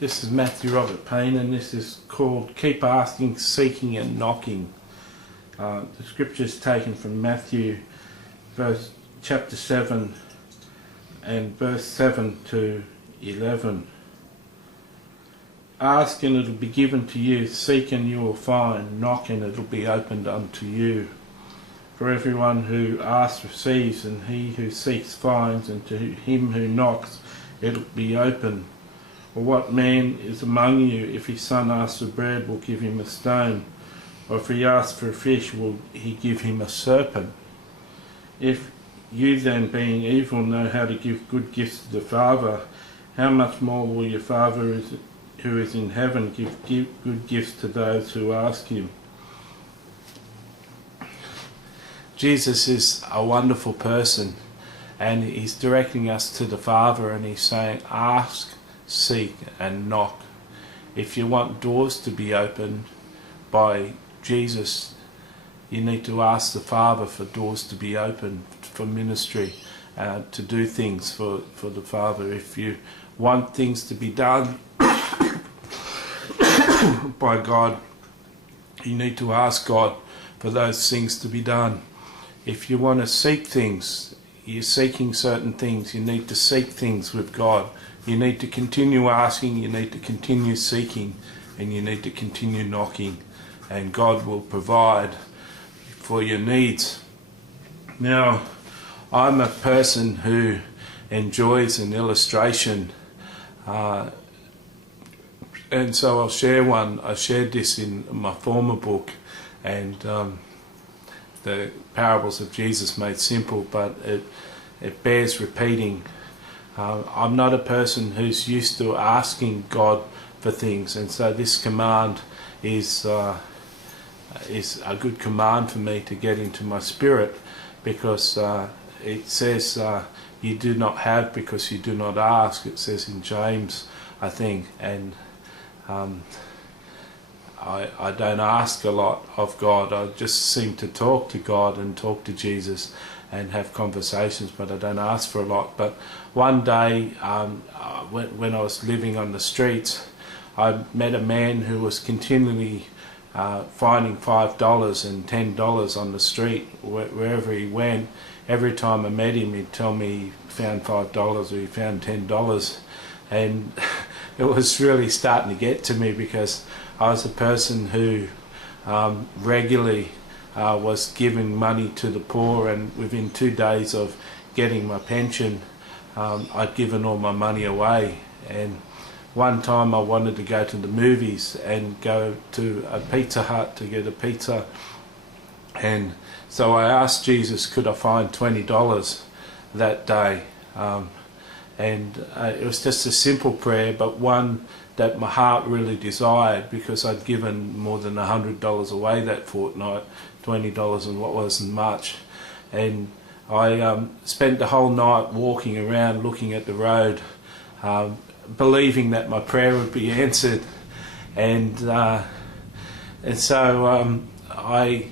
This is Matthew Robert Payne, and this is called Keep Asking, Seeking and Knocking. The scripture is taken from Matthew chapter 7 and verse 7 to 11. Ask and it'll be given to you, seek and you will find, knock and it'll be opened unto you. For everyone who asks receives, and he who seeks finds, and to him who knocks it'll be open. Or what man is among you, if his son asks for bread, will give him a stone? Or if he asks for a fish, will he give him a serpent? If you then, being evil, know how to give good gifts to the Father, how much more will your Father who is in heaven give good gifts to those who ask him? Jesus is a wonderful person, and he's directing us to the Father, and he's saying, ask, seek and knock. If you want doors to be opened by Jesus, you need to ask the Father for doors to be opened for ministry, to do things for the Father. If you want things to be done by God, you need to ask God for those things to be done. If you want to seek things, you're seeking certain things, you need to seek things with God. You need to continue asking, you need to continue seeking, and you need to continue knocking, and God will provide for your needs. Now, I'm a person who enjoys an illustration, and so I'll share one. I shared this in my former book, and the Parables of Jesus Made Simple, but it bears repeating. I'm not a person who's used to asking God for things, and so this command is a good command for me to get into my spirit, because it says you do not have because you do not ask. It says in James, I think, and I don't ask a lot of God. I just seem to talk to God and talk to Jesus and have conversations, but I don't ask for a lot. But one day, when I was living on the streets, I met a man who was continually finding $5 and $10 on the street wherever he went. Every time I met him, he'd tell me he found $5 or he found $10, and it was really starting to get to me, because I was a person who regularly was giving money to the poor, and within 2 days of getting my pension, I'd given all my money away. And one time I wanted to go to the movies and go to a Pizza Hut to get a pizza, and so I asked Jesus, could I find $20 that day? And it was just a simple prayer, but one that my heart really desired, because I'd given more than $100 away that fortnight. $20 and what wasn't much. And I spent the whole night walking around looking at the road, believing that my prayer would be answered. And so I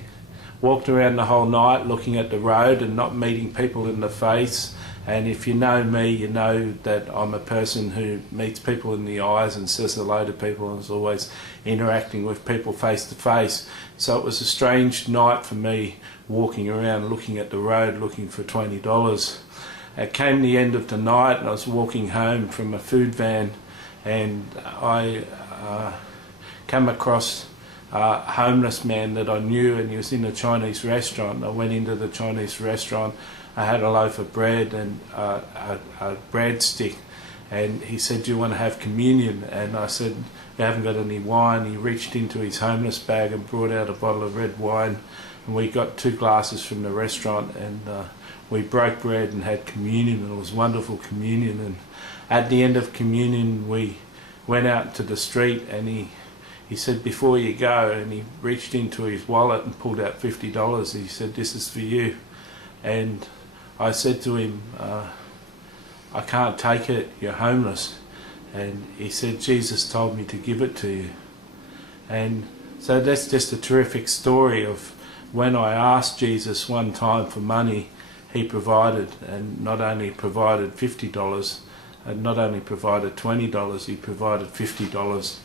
walked around the whole night looking at the road and not meeting people in the face. And if you know me, you know that I'm a person who meets people in the eyes and says hello to people and is always interacting with people face to face. So it was a strange night for me, walking around looking at the road looking for $20. It came the end of the night, and I was walking home from a food van, and I came across a homeless man that I knew, and he was in a Chinese restaurant. I went into the Chinese restaurant. I had a loaf of bread and a breadstick, and he said, do you want to have communion? And I said, we haven't got any wine. He reached into his homeless bag and brought out a bottle of red wine, and we got 2 glasses from the restaurant, and we broke bread and had communion, and it was wonderful communion. And at the end of communion, we went out to the street, and he said, before you go, and he reached into his wallet and pulled out $50. He said, this is for you. And I said to him, I can't take it, you're homeless. And he said, Jesus told me to give it to you. And so that's just a terrific story of when I asked Jesus one time for money, he provided, and not only provided $50, not only provided $20, he provided $50.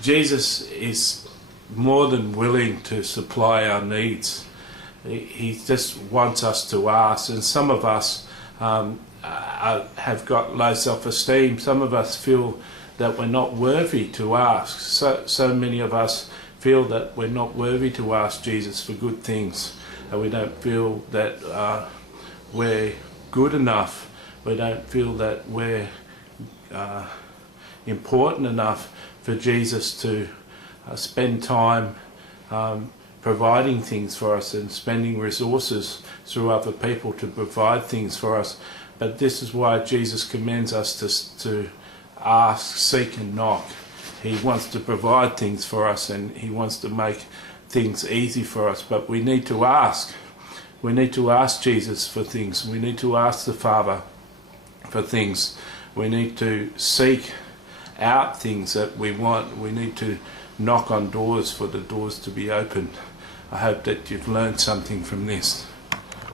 Jesus is more than willing to supply our needs. He just wants us to ask, and some of us have got low self-esteem. Some of us feel that we're not worthy to ask. So many of us feel that we're not worthy to ask Jesus for good things, and we don't feel that we're good enough. We don't feel that we're important enough for Jesus to spend time providing things for us and spending resources through other people to provide things for us. But this is why Jesus commends us to ask, seek and knock. He wants to provide things for us, and he wants to make things easy for us, but we need to ask. We need to ask Jesus for things. We need to ask the Father for things. We need to seek out things that we want. We need to knock on doors for the doors to be opened. I hope that you've learned something from this.